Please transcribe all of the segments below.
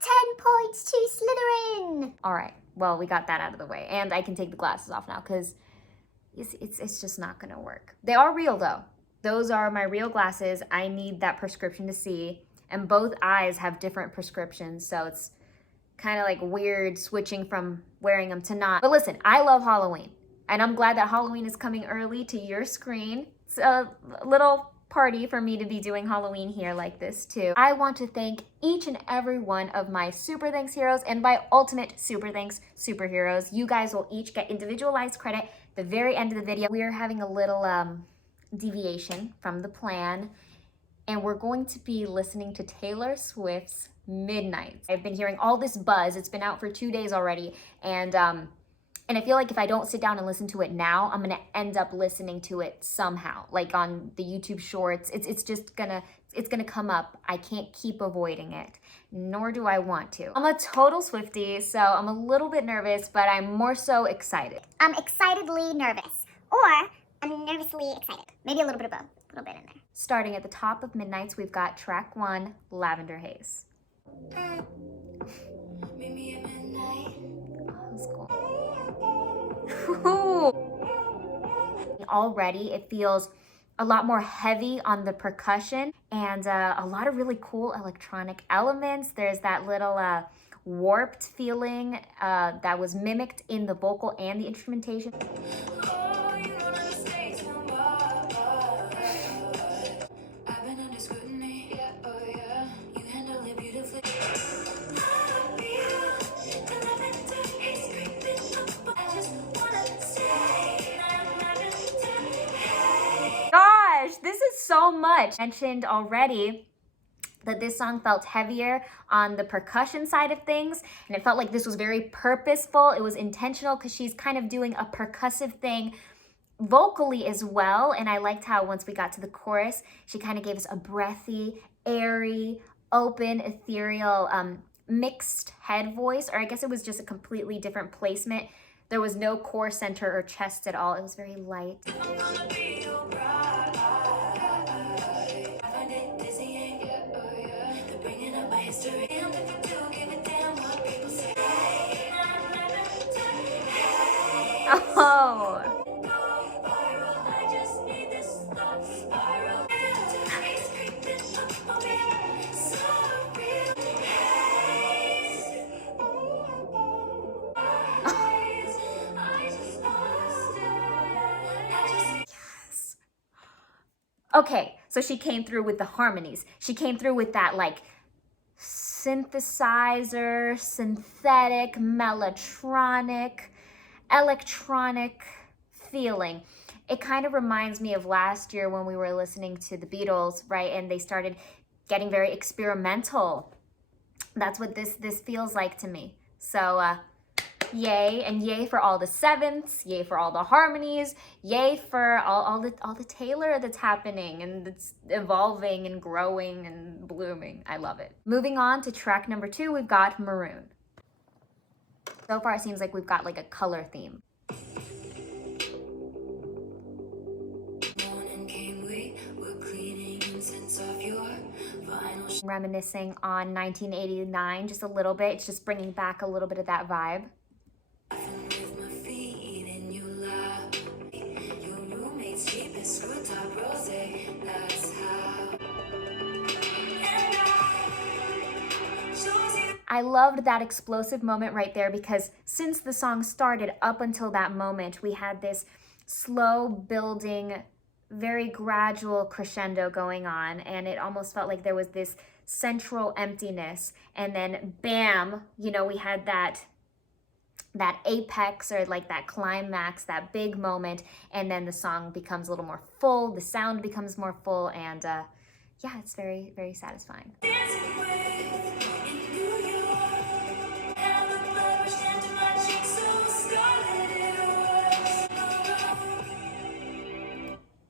10 points to Slytherin. All right, well, we got that out of the way. And I can take the glasses off now because it's just not gonna work. They are real though. Those are my real glasses. I need that prescription to see. And both eyes have different prescriptions, so it's kind of like weird switching from wearing them to not. But listen, I love Halloween. And I'm glad that Halloween is coming early to your screen. It's a little party for me to be doing Halloween here like this too. I want to thank each and every one of my Super Thanks heroes and my ultimate Super Thanks superheroes. You guys will each get individualized credit at the very end of the video. We are having a little deviation from the plan, and we're going to be listening to Taylor Swift's Midnights. I've been hearing all this buzz. It's been out for 2 days already, and I feel like if I don't sit down and listen to it now, I'm gonna end up listening to it somehow, like on the YouTube shorts. It's just gonna come up. I can't keep avoiding it, nor do I want to. I'm a total Swiftie, so I'm a little bit nervous, but I'm more so excited. I'm excitedly nervous, or I'm nervously excited. Maybe a little bit of both, a little bit in there. Starting at the top of Midnights, we've got track 1, Lavender Haze. Maybe at midnight. Oh, that's cool. Already it feels a lot more heavy on the percussion and a lot of really cool electronic elements. There's that little warped feeling that was mimicked in the vocal and the instrumentation. This is so much. Mentioned already that this song felt heavier on the percussion side of things, and it felt like this was very purposeful. It was intentional because she's kind of doing a percussive thing vocally as well, and I liked how once we got to the chorus, she kind of gave us a breathy, airy, open, ethereal, mixed head voice, or I guess it was just a completely different placement. There was no core center or chest at all. It was very light. Oh. Yes. Okay, so she came through with the harmonies. She came through with that like synthesizer, synthetic, mellotronic, electronic feeling. It kind of reminds me of last year when we were listening to the Beatles, right? And they started getting very experimental. That's what this feels like to me. So yay, and yay for all the sevenths, yay for all the harmonies, yay for all the Taylor that's happening and it's evolving and growing and blooming. I love it. Moving on to track number 2, we've got Maroon. So far, it seems like we've got like a color theme. Reminiscing on 1989 just a little bit. It's just bringing back a little bit of that vibe. I loved that explosive moment right there because since the song started up until that moment, we had this slow building, very gradual crescendo going on, and it almost felt like there was this central emptiness, and then bam, you know, we had that apex or like that climax, that big moment, and then the song becomes a little more full, the sound becomes more full, and yeah, it's very, very satisfying.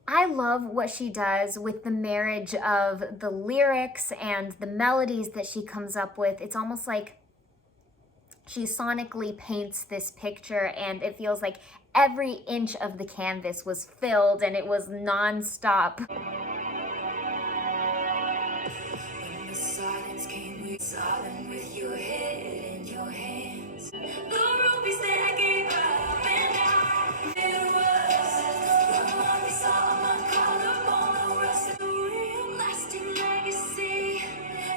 I love what she does with the marriage of the lyrics and the melodies that she comes up with. It's almost like she sonically paints this picture, and it feels like every inch of the canvas was filled and it was non-stop. When the silence came Sobbing with your head in your hands. The rubies that I gave up and it was the one we saw on my collarbone, the rest of the real lasting legacy.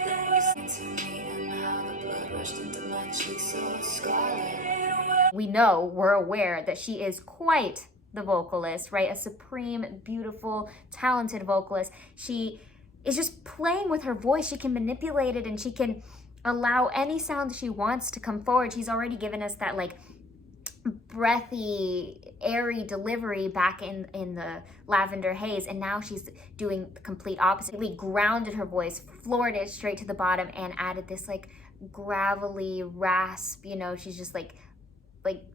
Legacy to me, and how the blood rushed into my cheeks so scarlet. We know, we're aware that she is quite the vocalist, right? A supreme, beautiful, talented vocalist. She is just playing with her voice. She can manipulate it and she can allow any sound she wants to come forward. She's already given us that like breathy, airy delivery back in the Lavender Haze, and now she's doing the complete opposite. Really grounded her voice, floored it straight to the bottom, and added this like gravelly rasp, you know, she's just like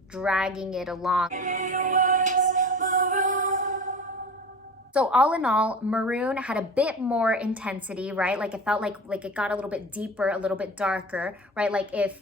dragging it along. So all in all, Maroon had a bit more intensity, right? Like it felt like it got a little bit deeper, a little bit darker, right? Like if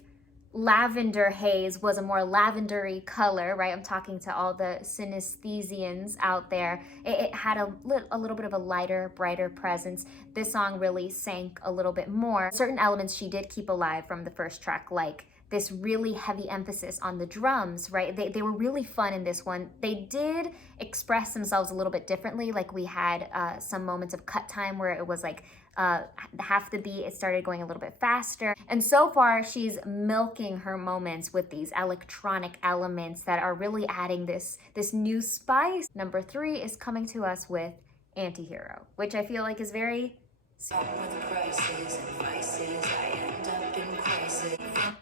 Lavender Haze was a more lavendery color, right? I'm talking to all the synesthesians out there. It had a little bit of a lighter, brighter presence. This song really sank a little bit more. Certain elements she did keep alive from the first track, like this really heavy emphasis on the drums, right? They were really fun in this one. They did express themselves a little bit differently. Like we had some moments of cut time where it was like half the beat, it started going a little bit faster. And so far, she's milking her moments with these electronic elements that are really adding this new spice. Number 3 is coming to us with Antihero, which I feel like is very...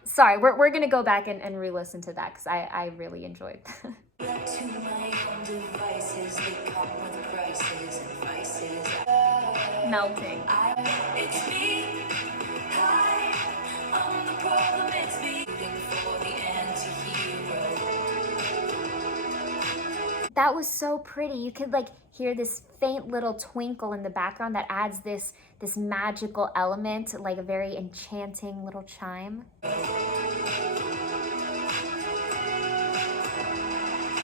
Sorry, we're gonna go back and re-listen to that because I really enjoyed that. Melting. It's me. Hi, I'm the problem. It's me. For the anti-hero. That was so pretty. You could like hear this faint little twinkle in the background that adds this magical element, like a very enchanting little chime.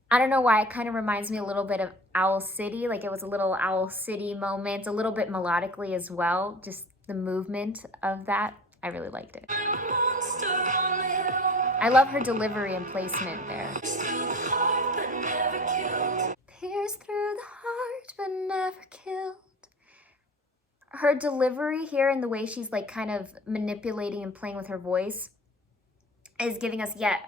I don't know why, it kind of reminds me a little bit of Owl City, like it was a little Owl City moment, a little bit melodically as well, just the movement of that. I really liked it. I love her delivery and placement there. Pierced through the heart, but never killed. Her delivery here and the way she's like kind of manipulating and playing with her voice is giving us yet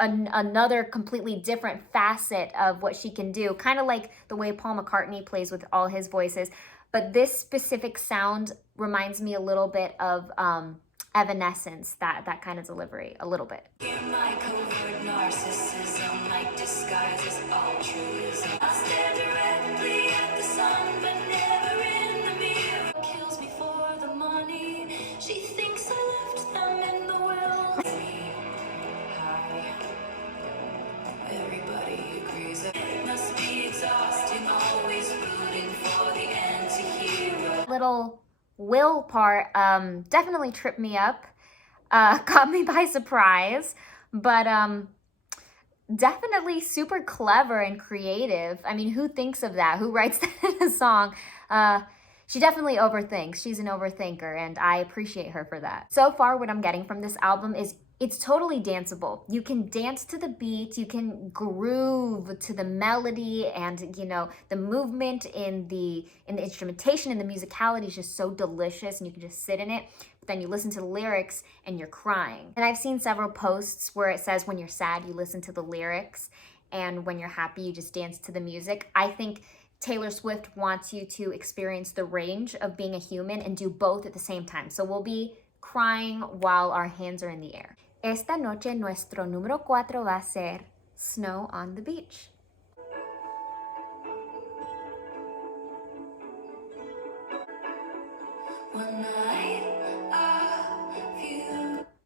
another completely different facet of what she can do, kind of like the way Paul McCartney plays with all his voices. But this specific sound reminds me a little bit of Evanescence, that kind of delivery, a little bit. My covert narcissism, like disguises altruism. I stare directly at the sun, but never in the mirror. Kills me for the money. She thinks I left them in the will. Everybody agrees it must be exhausting, always rooting for the anti-hero. Little will part definitely tripped me up, caught me by surprise, but definitely super clever and creative. I mean, who thinks of that? Who writes that in a song? She definitely overthinks. She's an overthinker, and I appreciate her for that. So far, what I'm getting from this album is it's totally danceable. You can dance to the beat, you can groove to the melody, and you know, the movement in the instrumentation and the musicality is just so delicious, and you can just sit in it. But then you listen to the lyrics and you're crying. And I've seen several posts where it says when you're sad, you listen to the lyrics, and when you're happy, you just dance to the music. I think Taylor Swift wants you to experience the range of being a human and do both at the same time. So we'll be crying while our hands are in the air. Esta noche nuestro número 4 va a ser Snow on the Beach.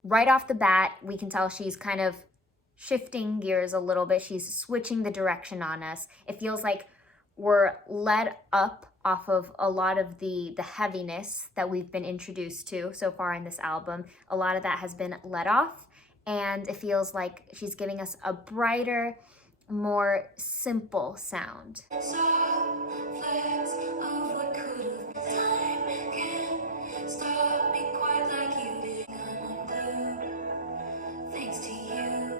Right off the bat, we can tell she's kind of shifting gears a little bit. She's switching the direction on us. It feels like we're led up off of a lot of the heaviness that we've been introduced to so far in this album. A lot of that has been let off, and it feels like she's giving us a brighter, more simple sound.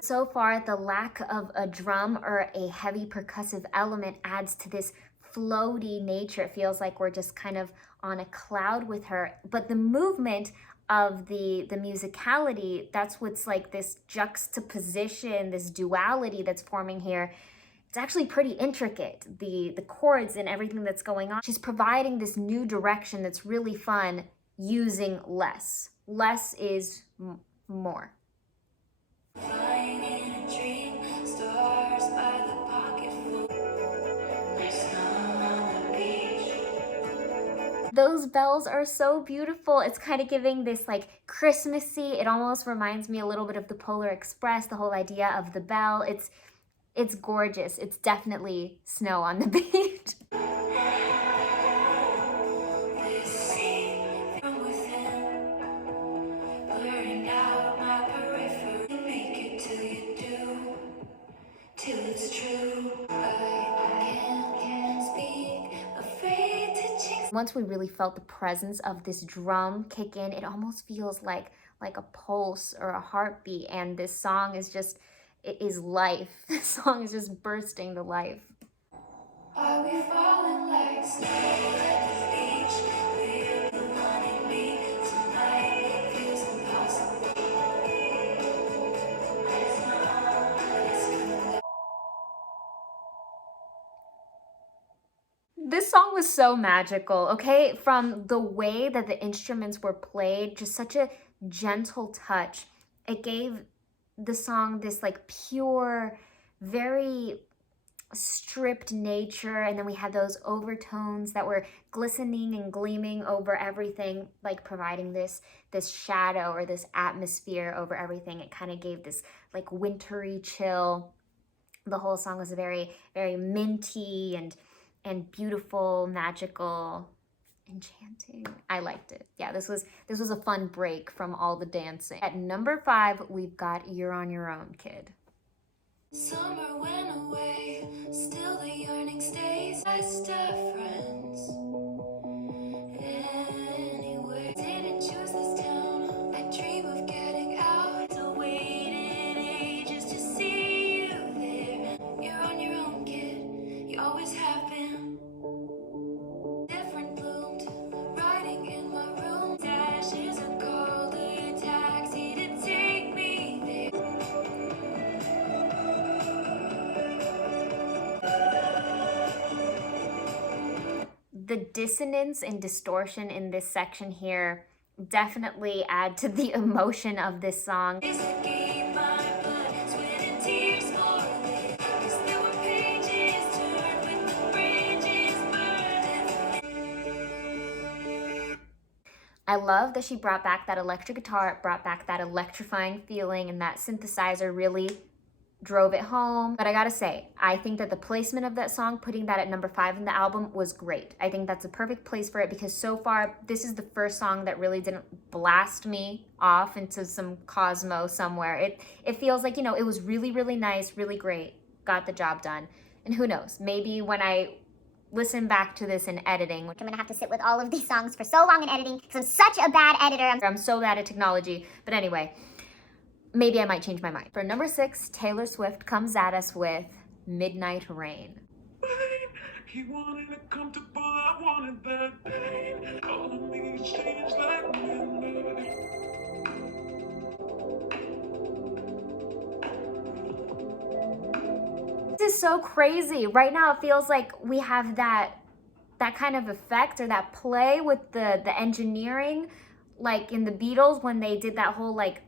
So far, the lack of a drum or a heavy percussive element adds to this floaty nature. It feels like we're just kind of on a cloud with her. But the movement of the musicality, that's what's like this juxtaposition, this duality that's forming here. It's actually pretty intricate, the chords and everything that's going on. She's providing this new direction that's really fun using less. Less is more. Flying in a dream, stars by the pocketful. There's sun on the beach. Those bells are so beautiful. It's kind of giving this like Christmassy. It almost reminds me a little bit of the Polar Express, the whole idea of the bell. It's gorgeous. It's definitely snow on the beach. Once we really felt the presence of this drum kick in, it almost feels like a pulse or a heartbeat, and this song is just, it is life. This song is just bursting to life. Are we falling like snow at the beach? We're the one in me tonight. It feels impossible. This song was so magical, okay? From the way that the instruments were played, just such a gentle touch. It gave the song this like pure, very stripped nature, and then we had those overtones that were glistening and gleaming over everything, like providing this shadow or this atmosphere over everything. It kind of gave this like wintry chill. The whole song was very, very minty and beautiful, magical, enchanting. I liked it. Yeah, this was a fun break from all the dancing. At number 5, we've got You're on Your Own, Kid. Summer went away, still the yearning stays. I still friends. Anyway, didn't choose this town. I dream of getting out. So waited ages to see you there. You're on your own, kid. You always have been. Different bloomed, riding in my room. Dashes and called a taxi to take me there. The dissonance and distortion in this section here definitely add to the emotion of this song. I love that she brought back that electric guitar, it brought back that electrifying feeling, and that synthesizer really drove it home. But I gotta say, I think that the placement of that song, putting that at number 5 in the album, was great. I think that's a perfect place for it because so far, this is the first song that really didn't blast me off into some Cosmo somewhere. It feels like, you know, it was really, really nice, really great, got the job done. And who knows, maybe when I listen back to this in editing, I'm gonna have to sit with all of these songs for so long in editing because I'm such a bad editor. I'm so bad at technology. But anyway, maybe I might change my mind. For number 6, Taylor Swift comes at us with Midnight Rain. He wanted it comfortable, I wanted that pain. All of me changed like midnight. This is so crazy. Right now it feels like we have that kind of effect or that play with the engineering, like in the Beatles when they did that whole like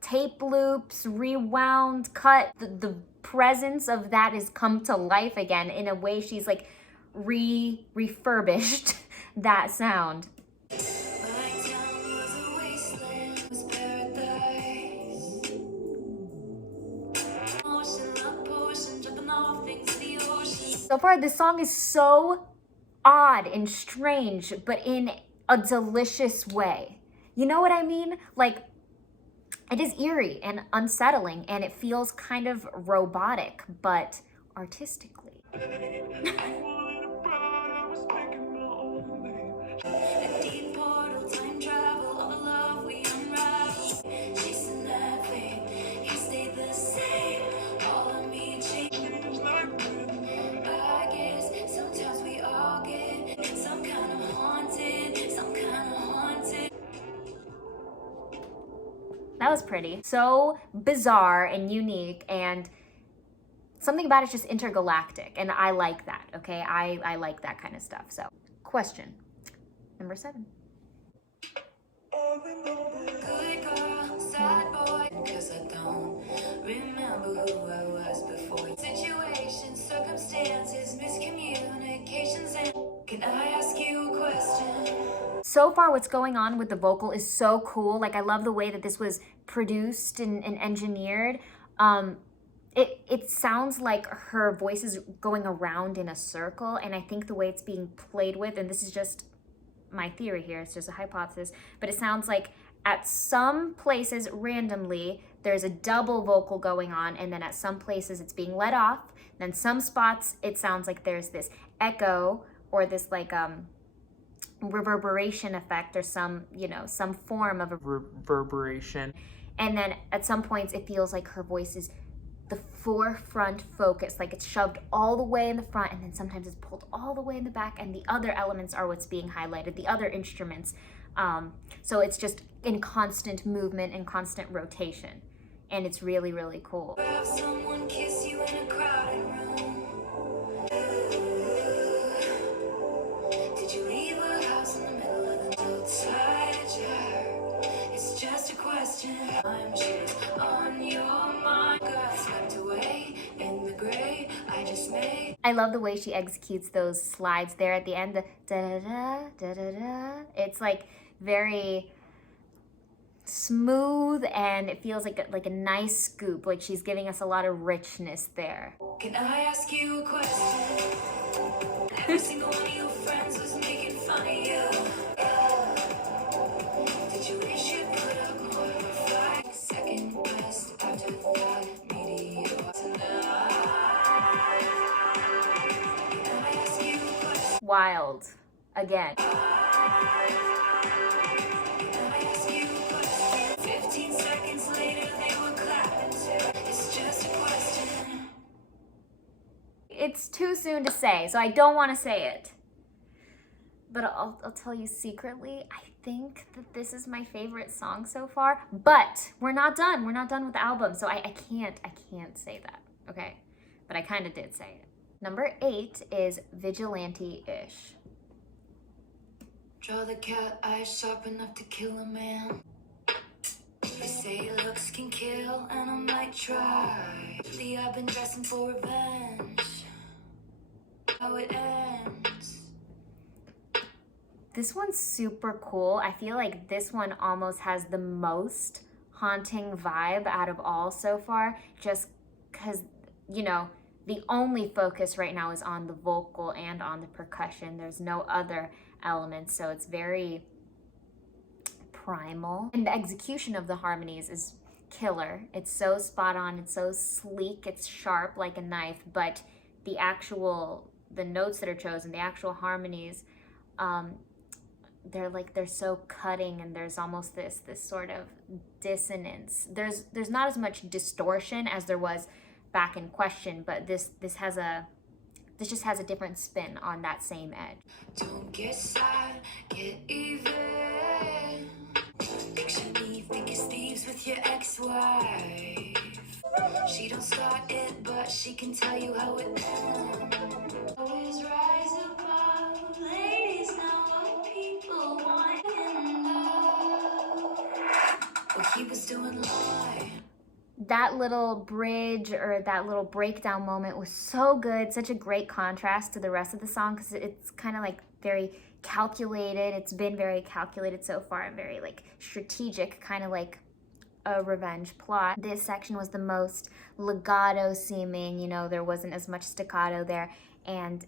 tape loops, rewound, cut. The presence of that has come to life again in a way. She's like refurbished that sound. So far, this song is so odd and strange, but in a delicious way. You know what I mean? Like, it is eerie and unsettling, and it feels kind of robotic, but artistically. That was pretty. So bizarre and unique, and something about it's just intergalactic, and I like that, okay? I like that kind of stuff. So, question number 7. Good girl, sad boy, 'cause I don't remember who I was before. Situations, circumstances, miscommunications, and can I ask you a question? So far, what's going on with the vocal is so cool. Like, I love the way that this was produced and engineered. It sounds like her voice is going around in a circle, and I think the way it's being played with, and this is just my theory here, it's just a hypothesis, but it sounds like at some places randomly there's a double vocal going on, and then at some places it's being let off. Then some spots it sounds like there's this echo or this like reverberation effect or some, you know, some form of a reverberation. And then at some points it feels like her voice is the forefront focus, like it's shoved all the way in the front, and then sometimes it's pulled all the way in the back, and the other elements are what's being highlighted, the other instruments. So it's just in constant movement and constant rotation, and it's really, really cool. Have someone kiss you in a crowded room. Did you leave a house in the middle of the night? It's just a question. I'm just on your mind. Got swept away in the gray I just made. I love the way she executes those slides there at the end. The da-da-da, da-da-da. It's like very smooth, and it feels like a nice scoop. Like she's giving us a lot of richness there. Can I ask you a question? Every single one of your friends was making fun of you. Did you wish you put up more of a fight? Second best after that meteor tonight. Can I ask you a question? Wild. Again. Can I ask you a question? 15 seconds later they were clapping too. It's just a question. It's too soon to say, so I don't want to say it. But I'll tell you secretly, I think that this is my favorite song so far. But we're not done. We're not done with the album, so I can't say that, okay? But I kind of did say it. Number 8 is Vigilante-ish. Draw the cat eyes sharp enough to kill a man. They say looks can kill, and I might try. Lately I've been dressing for revenge. How it ends. This one's super cool. I feel like this one almost has the most haunting vibe out of all so far, just because, you know, the only focus right now is on the vocal and on the percussion. There's no other elements, so it's very primal. And the execution of the harmonies is killer. It's so spot on, it's so sleek, it's sharp like a knife, but the notes that are chosen, the actual harmonies, they're so cutting, and there's almost this sort of dissonance. There's not as much distortion as there was back in Question, but this just has a different spin on that same edge. Don't get sad, get even. Picture me thick as thieves with your ex-wife. She don't start it, but she can tell you how it ends. Always rise above, ladies know what people want and love. What he was doing live. That little bridge or that little breakdown moment was so good, such a great contrast to the rest of the song, because it's kind of like very calculated. It's been very calculated so far and very like strategic, kind of like a revenge plot. This section was the most legato seeming, you know, there wasn't as much staccato there, and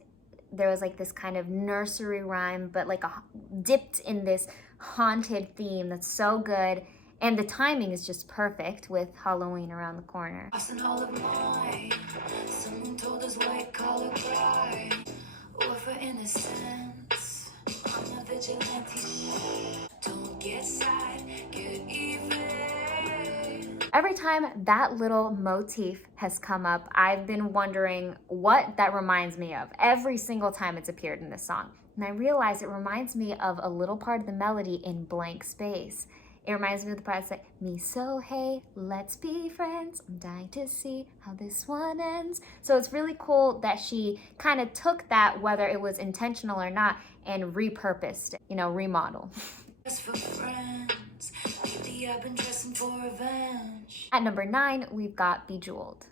there was like this kind of nursery rhyme, but like dipped in this haunted theme that's so good. And the timing is just perfect with Halloween around the corner. Lost in all of mine. Someone told us white collar crime, or for innocence. I'm a vigilante. Don't get sad, get even. Every time that little motif has come up, I've been wondering what that reminds me of every single time it's appeared in this song. And I realized it reminds me of a little part of the melody in Blank Space. It reminds me of the part that's like, me so hey, let's be friends. I'm dying to see how this one ends. So it's really cool that she kind of took that, whether it was intentional or not, and repurposed it, remodel. Just for friends. Lately I've been dressing for revenge. At number 9, we've got Bejeweled.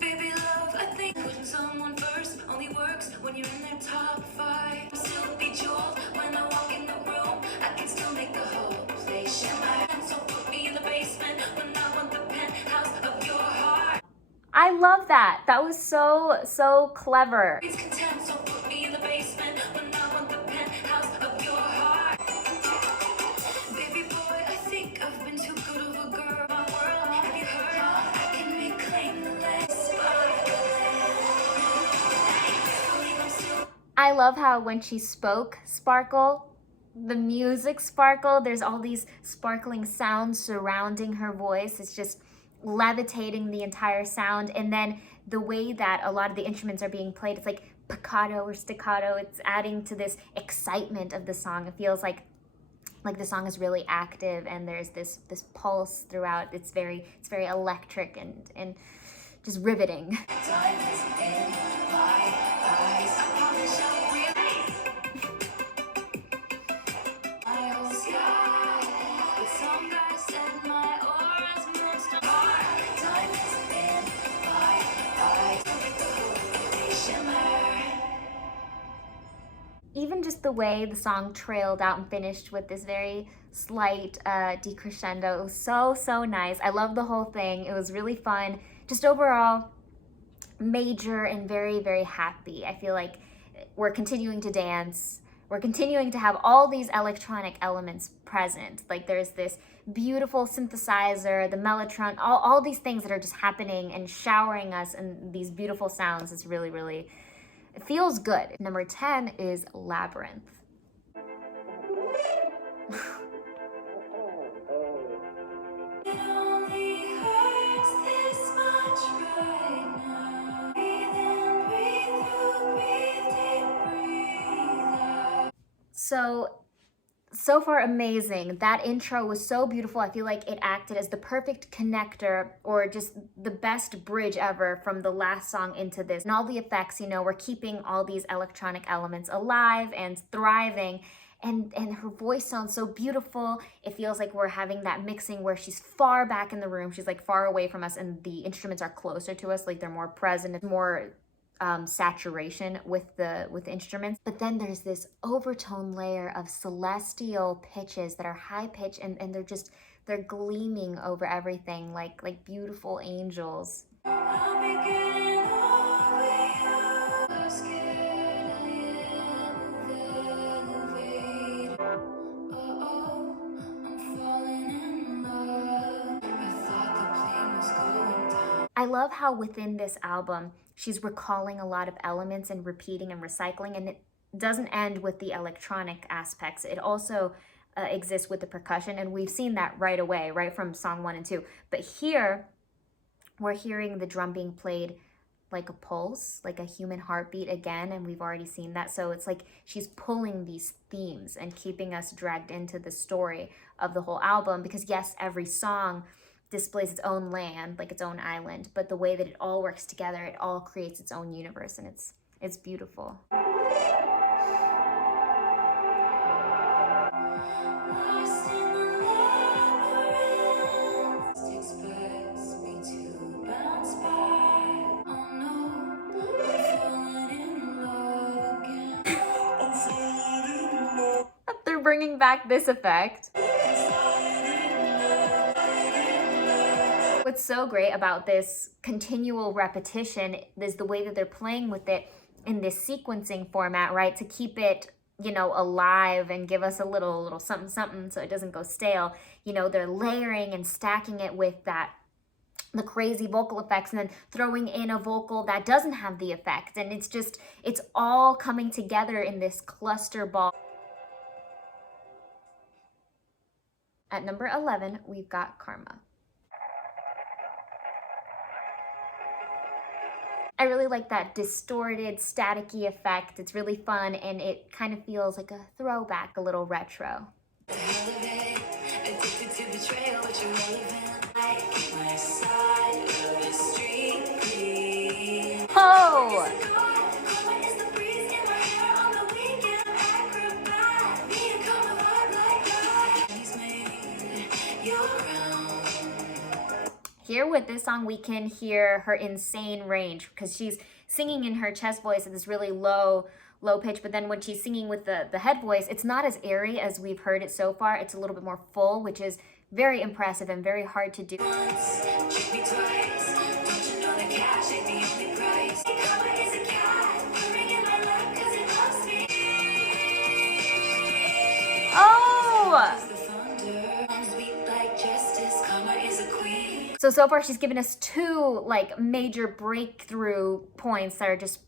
Baby love, I think putting someone first only works when you're in their top 5. I'm still bejeweled when I walk in the room. I can still make the whole place shimmer. So put me in the basement when I want the penthouse of your heart. I love that. That was so clever. It's content, so put me in the basement when I want the penthouse of your heart. Baby boy, I think I've been too good of a girl. My world, have you heard? I can reclaim the last spark. I love how when she spoke sparkle, the music sparkle, there's all these sparkling sounds surrounding her voice. It's just levitating the entire sound. And then the way that a lot of the instruments are being played, it's like piccato or staccato. It's adding to this excitement of the song. It feels like the song is really active and there's this pulse throughout. It's very electric and just riveting. Time is in my eyes. I promise I'll realize. My whole sky. But some guy said my aura's moved to heart. Time is in my eyes. Make the whole place shimmer. Even just the way the song trailed out and finished with this very slight decrescendo, it was so nice. I love the whole thing. It was really fun. Just overall, major and very happy. I feel like we're continuing to dance. We're continuing to have all these electronic elements present. Like there's this beautiful synthesizer, the mellotron, all these things that are just happening and showering us in these beautiful sounds. It's really, it feels good. Number 10 is Labyrinth. It only hurts this much right now. Breathe in, breathe through, breathe deep, breathe out. So far amazing. That intro was so beautiful. I feel like it acted as the perfect connector or just the best bridge ever from the last song into this. And all the effects, we're keeping all these electronic elements alive and thriving. And her voice sounds so beautiful. It feels like we're having that mixing where she's far back in the room. She's like far away from us and the instruments are closer to us, like they're more present, more saturation with the instruments. But then there's this overtone layer of celestial pitches that are high pitched and they're gleaming over everything like beautiful angels. I'll begin over you. So scared I am of elevator. I'm falling in love. I thought the plane was going down. I love how within this album, she's recalling a lot of elements and repeating and recycling, and it doesn't end with the electronic aspects. It also exists with the percussion, and we've seen that right away, right from song 1 and 2. But here, we're hearing the drum being played like a pulse, like a human heartbeat again, and we've already seen that. So it's like she's pulling these themes and keeping us dragged into the story of the whole album, because yes, every song displays its own land, like its own island, but the way that it all works together, it all creates its own universe, and it's beautiful. Lost in the labyrinth. Expects me to bounce back. Oh no, I'm falling in love again. I'm falling in love. They're bringing back this effect. What's so great about this continual repetition is the way that they're playing with it in this sequencing format, right? To keep it, alive and give us a little something so it doesn't go stale. They're layering and stacking it with the crazy vocal effects and then throwing in a vocal that doesn't have the effect. And it's all coming together in this cluster ball. At number 11, we've got Karma. I really like that distorted, staticky effect. It's really fun, and it kind of feels like a throwback, a little retro. Addicted to betrayal, but you're relevant. Like my side of the street, please. Oh! Here with this song, we can hear her insane range because she's singing in her chest voice at this really low pitch, but then when she's singing with the head voice, it's not as airy as we've heard it so far. It's a little bit more full, which is very impressive and very hard to do. Oh! So far she's given us two like major breakthrough points that are just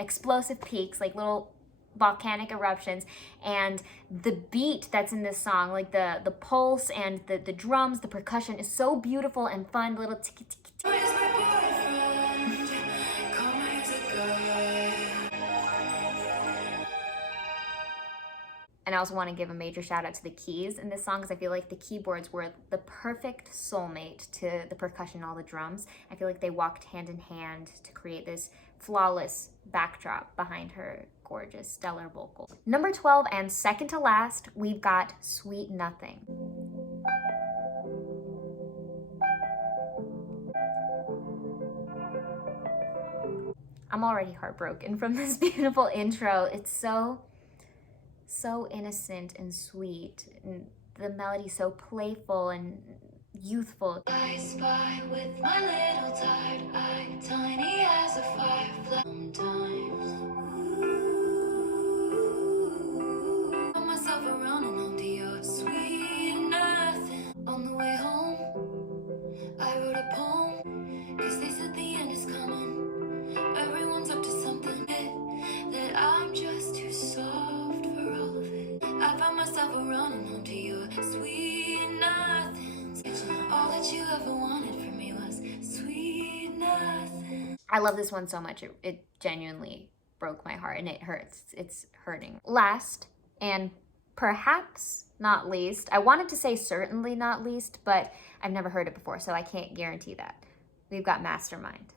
explosive peaks, like little volcanic eruptions, and the beat that's in this song, like the pulse and the drums, the percussion is so beautiful and fun, little ticky ticky ticky. And I also want to give a major shout out to the keys in this song because I feel like the keyboards were the perfect soulmate to the percussion, all the drums. I feel like they walked hand in hand to create this flawless backdrop behind her gorgeous, stellar vocals. Number 12 and second to last, we've got Sweet Nothing. I'm already heartbroken from this beautiful intro. It's so innocent and sweet, and the melody so playful and youthful. I spy with my little tired eye, tiny as a firefly. Sometimes I myself around and onto your sweet nothing. On the way home, I wrote a poem, 'cause they said the end is coming. Everyone's up to something that I'm just too soft for all of it. I found myself running home to your sweet nothings. All that you ever wanted from me was sweet nothing. I love this one so much. It genuinely broke my heart, and it hurts. It's hurting. Last, and perhaps not least, I wanted to say certainly not least, but I've never heard it before, so I can't guarantee that. We've got Mastermind.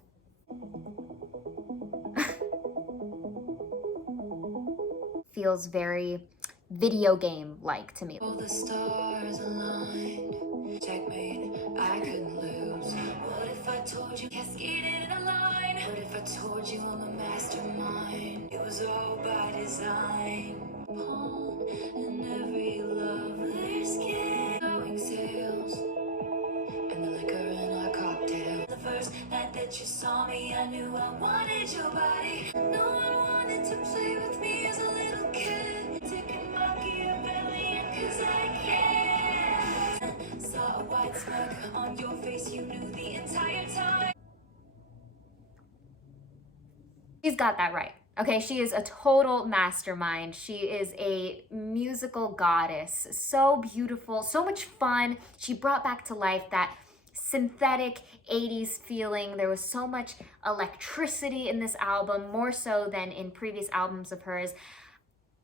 Feels very video game-like to me. All the stars aligned. Checkmate, I couldn't lose. What if I told you cascaded in a line? What if I told you I'm a mastermind? It was all by design. Pawn in every lovely skin. Going sales. And the liquor in our cocktail. The first night that you saw me, I knew I wanted your body. No one wanted to play with me as a little kid. Taking Machiavellian 'cause I can. Saw a white smirk on your face, you knew the entire time. She's got that right. Okay, she is a total mastermind. She is a musical goddess. So beautiful, so much fun. She brought back to life that synthetic 80s feeling. There was so much electricity in this album, more so than in previous albums of hers.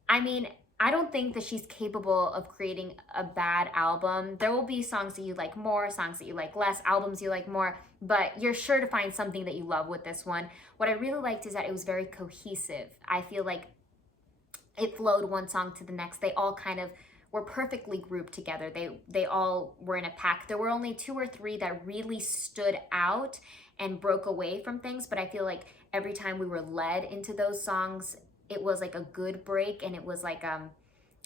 I mean, I don't think that she's capable of creating a bad album. There will be songs that you like more, songs that you like less, albums you like more, but you're sure to find something that you love with this one. What I really liked is that it was very cohesive. I feel like it flowed one song to the next. They all kind of were perfectly grouped together. They all were in a pack. There were only 2 or 3 that really stood out and broke away from things, but I feel like every time we were led into those songs, it was like a good break, and it was like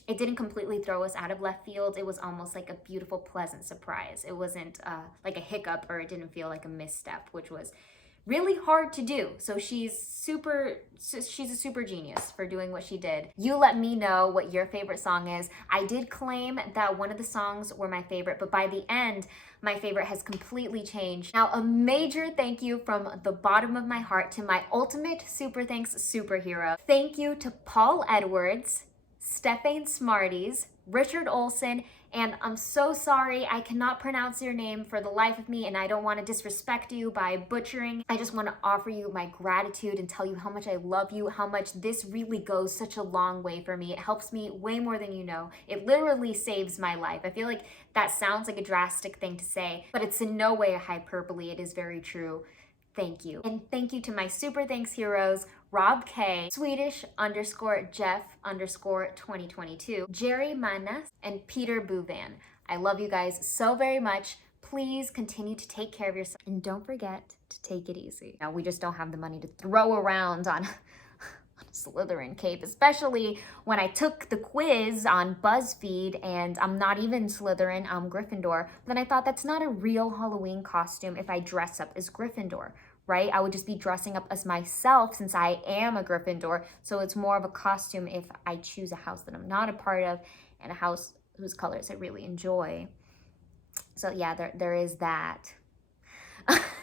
it didn't completely throw us out of left field. It was almost like a beautiful, pleasant surprise. It wasn't like a hiccup, or it didn't feel like a misstep, which was really hard to do. So she's a super genius for doing what she did. You let me know what your favorite song is. I did claim that one of the songs were my favorite, but by the end, my favorite has completely changed. Now, a major thank you from the bottom of my heart to my ultimate super thanks superhero. Thank you to Paul Edwards, Stefan Smarties, Richard Olson, and I'm so sorry, I cannot pronounce your name for the life of me, and I don't want to disrespect you by butchering. I just want to offer you my gratitude and tell you how much I love you, how much this really goes such a long way for me. It helps me way more than you know. It literally saves my life. I feel like that sounds like a drastic thing to say, but it's in no way a hyperbole. It is very true. Thank you. And thank you to my super thanks heroes, Rob K, Swedish_Jeff_2022, Jerry Manas, and Peter Bouvan. I love you guys so very much. Please continue to take care of yourself and don't forget to take it easy. Now, we just don't have the money to throw around on a Slytherin cape, especially when I took the quiz on BuzzFeed and I'm not even Slytherin, I'm Gryffindor. But then I thought that's not a real Halloween costume if I dress up as Gryffindor, right? I would just be dressing up as myself since I am a Gryffindor. So it's more of a costume if I choose a house that I'm not a part of and a house whose colors I really enjoy. So yeah, there is that.